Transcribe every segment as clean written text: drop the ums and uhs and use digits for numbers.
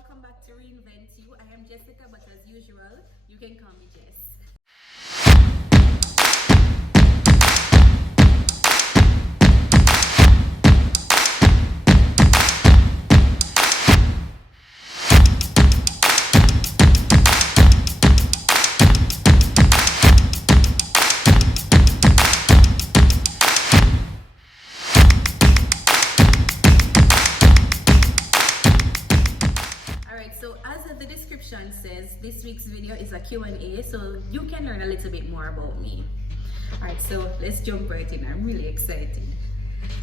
welcome back to Reinvent You. I am Jessica, but as usual, you can call me Jess. So as the description says, this week's video is a Q&A, so you can learn a little bit more about me. Alright, so let's jump right in. I'm really excited.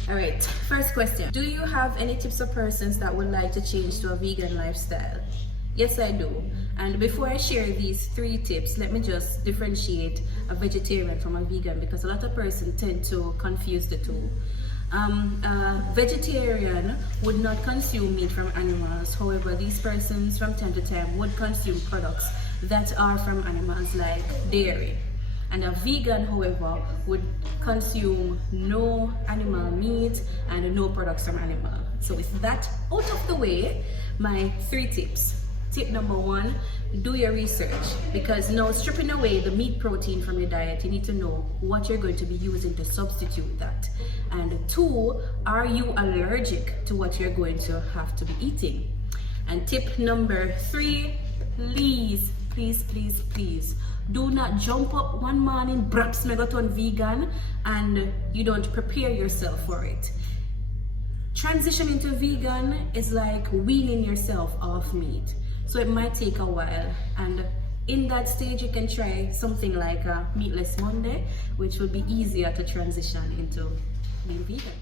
Alright, first question. Do you have any tips for persons that would like to change to a vegan lifestyle? Yes, I do. And before I share these 3 tips, let me just differentiate a vegetarian from a vegan, because a lot of persons tend to confuse the two. A vegetarian would not consume meat from animals. However, these persons from time to time would consume products that are from animals, like dairy. And a vegan, however, would consume no animal meat and no products from animal. So with that out of the way, my 3 tips. Tip number 1, do your research, because now stripping away the meat protein from your diet, you need to know what you're going to be using to substitute that. And 2, are you allergic to what you're going to have to be eating? And tip number 3, please, do not jump up one morning, braps me got on vegan, and you don't prepare yourself for it. Transitioning to vegan is like weaning yourself off meat. So it might take a while, and in that stage you can try something like a meatless Monday, which will be easier to transition into being vegan.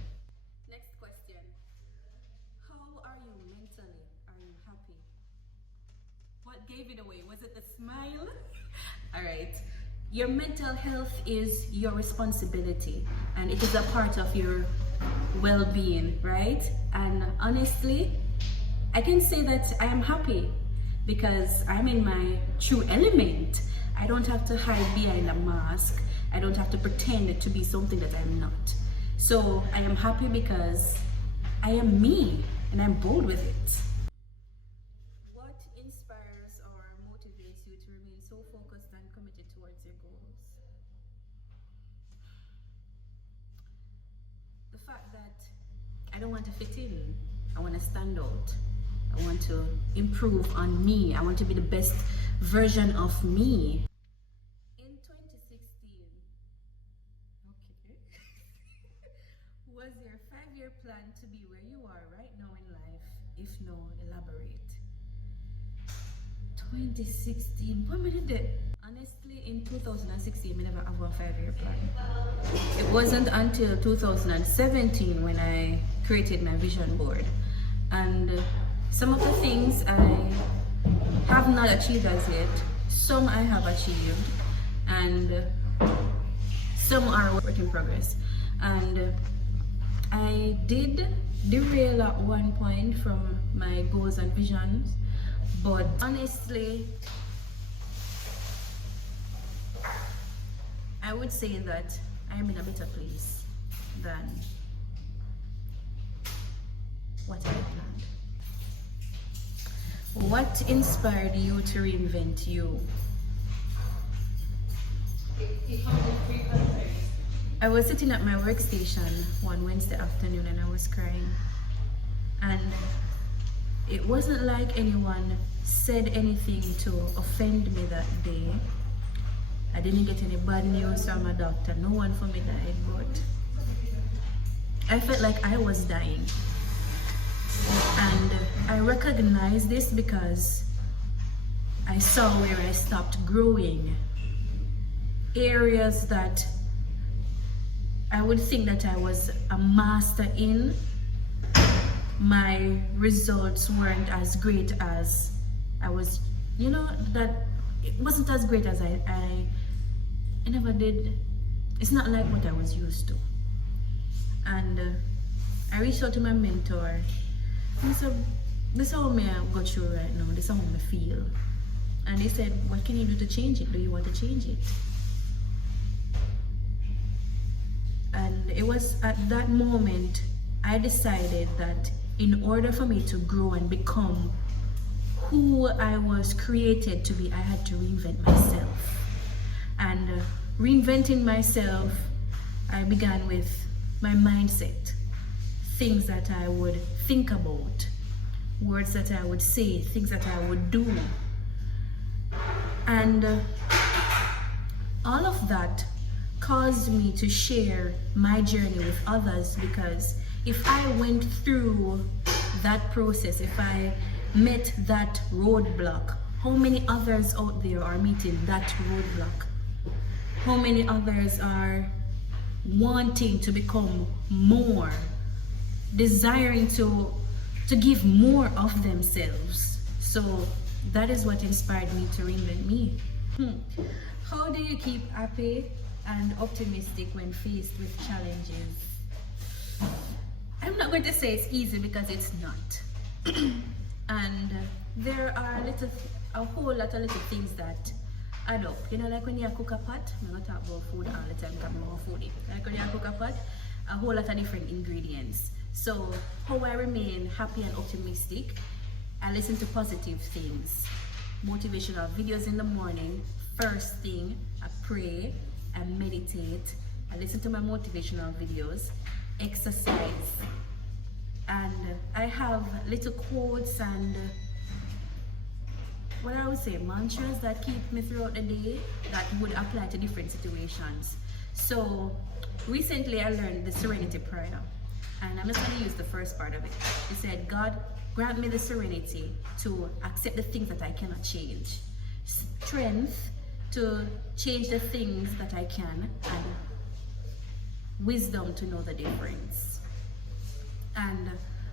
Next question. How are you mentally? Are you happy? What gave it away? Was it the smile? Alright. Your mental health is your responsibility, and it is a part of your well-being, right? And honestly, I can say that I am happy, because I'm in my true element. I don't have to hide behind a mask. I don't have to pretend to be something that I'm not. So I am happy because I am me, and I'm bold with it. What inspires or motivates you to remain so focused and committed towards your goals? The fact that I don't want to fit in. I want to stand out. I want to improve on me. I want to be the best version of me. In 2016, okay, was your 5-year plan to be where you are right now in life? If no, elaborate. 2016, what did it? Honestly, in 2016, I never have a 5-year plan. It wasn't until 2017 when I created my vision board. And some of the things I have not achieved as yet, some I have achieved, and some are work in progress. And I did derail at one point from my goals and visions, but honestly, I would say that I am in a better place than what I planned. What inspired you to reinvent you? I was sitting at my workstation one Wednesday afternoon and I was crying. And it wasn't like anyone said anything to offend me that day. I didn't get any bad news from a doctor. No one for me died, but I felt like I was dying. And I recognized this because I saw where I stopped growing. Areas that I would think that I was a master in, my results weren't as great as I was, that it wasn't as great as I never did. It's not like what I was used to. And I reached out to my mentor. I said, this is how I go through right now, this is how I feel. And he said, what can you do to change it? Do you want to change it? And it was at that moment I decided that in order for me to grow and become who I was created to be, I had to reinvent myself. And reinventing myself, I began with my mindset, things that I would think about, words that I would say, things that I would do. And all of that caused me to share my journey with others, because if I went through that process, if I met that roadblock, how many others out there are meeting that roadblock? How many others are wanting to become more, desiring to give more of themselves? So that is what inspired me to reinvent me. How do you keep happy and optimistic when faced with challenges? I'm not going to say it's easy, because it's not. And there are a whole lot of little things that add up. You know, like when you cook a pot, I'm not talk about food all the time because I'm not foodie. Like when you cook a pot, a whole lot of different ingredients. So how I remain happy and optimistic, I listen to positive things, motivational videos in the morning. First thing, I pray, I meditate, I listen to my motivational videos, exercise, and I have little quotes and what I would say, mantras that keep me throughout the day that would apply to different situations. So recently I learned the serenity prayer, and I'm just going to use the first part of it. It said, God, grant me the serenity to accept the things that I cannot change, strength to change the things that I can, and wisdom to know the difference. And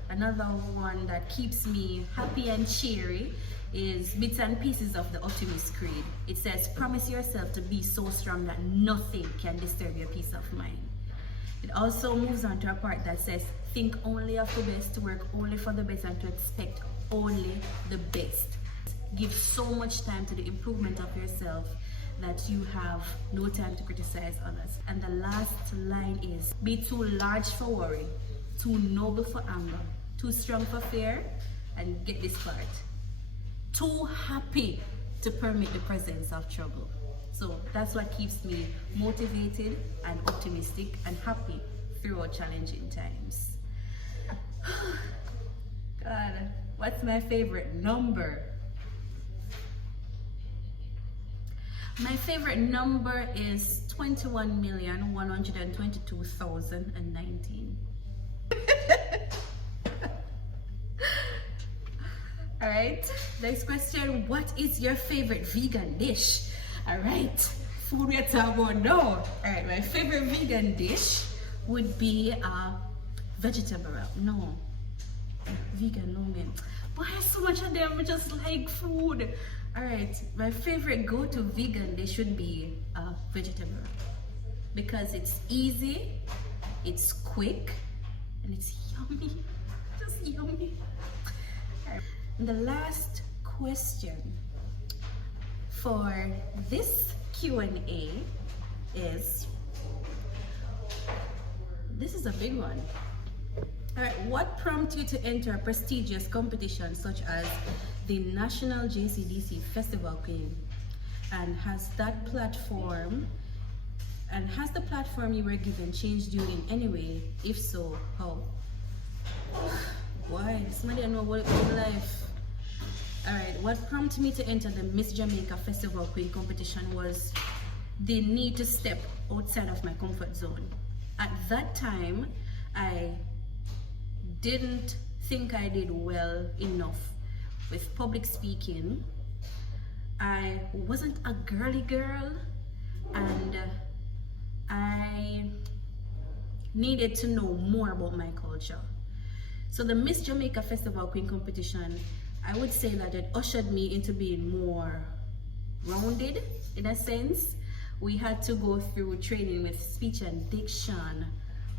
another one that keeps me happy and cheery is Bits and Pieces of the Optimist Creed. It says, promise yourself to be so strong that nothing can disturb your peace of mind. It also moves on to a part that says, think only of the best, to work only for the best, and to expect only the best. Give so much time to the improvement of yourself that you have no time to criticize others. And the last line is, be too large for worry, too noble for anger, too strong for fear, and get this part, too happy to permit the presence of trouble. So that's what keeps me motivated and optimistic and happy throughout challenging times. God, what's my favorite number? My favorite number is 21,122,019. All right, next question. What is your favorite vegan dish? All right, food we're talking about now. All right, my favorite vegan dish would be a vegetable wrap. No, vegan, no man. Why so much of them just like food? All right, my favorite go-to vegan dish should be a vegetable wrap, because it's easy, it's quick, and it's yummy, just yummy. All right. And the last question for this Q&A is, this is a big one. All right, what prompted you to enter a prestigious competition such as the National JCDC Festival Queen? And has the platform you were given changed you in any way? If so, how? Why? Somebody don't know what it was life. All right, what prompted me to enter the Miss Jamaica Festival Queen competition was the need to step outside of my comfort zone. At that time, I didn't think I did well enough with public speaking. I wasn't a girly girl, and I needed to know more about my culture. So the Miss Jamaica Festival Queen competition, I would say that it ushered me into being more rounded in a sense. We had to go through training with speech and diction,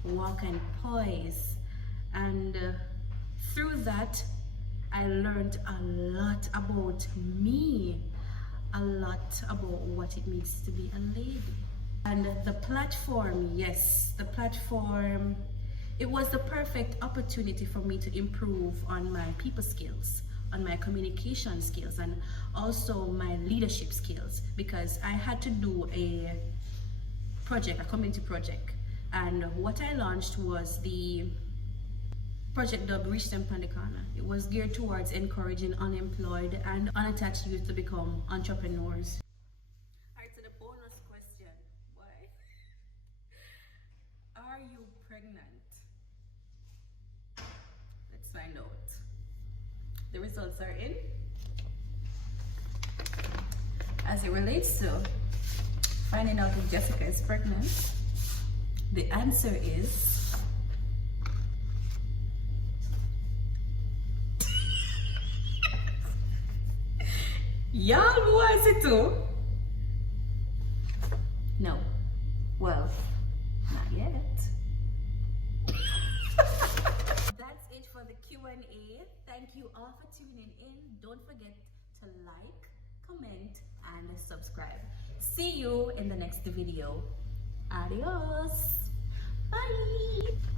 walk and poise, and through that I learned a lot about me, a lot about what it means to be a lady. And the platform, yes, the platform, it was the perfect opportunity for me to improve on my people skills, on my communication skills and also my leadership skills, because I had to do a community project, and what I launched was the project dubbed Reach Them Pan the Corner. It was geared towards encouraging unemployed and unattached youth to become entrepreneurs. Alright, so the bonus question, why? Are you pregnant? Let's find out. The results are in. As it relates to finding out if Jessica is pregnant, the answer is y'all was it too? No. Well, not yet. That's it for the Q&A. Thank you all for tuning in. Don't forget to like, comment, and subscribe. See you in the next video. Adios. Bye.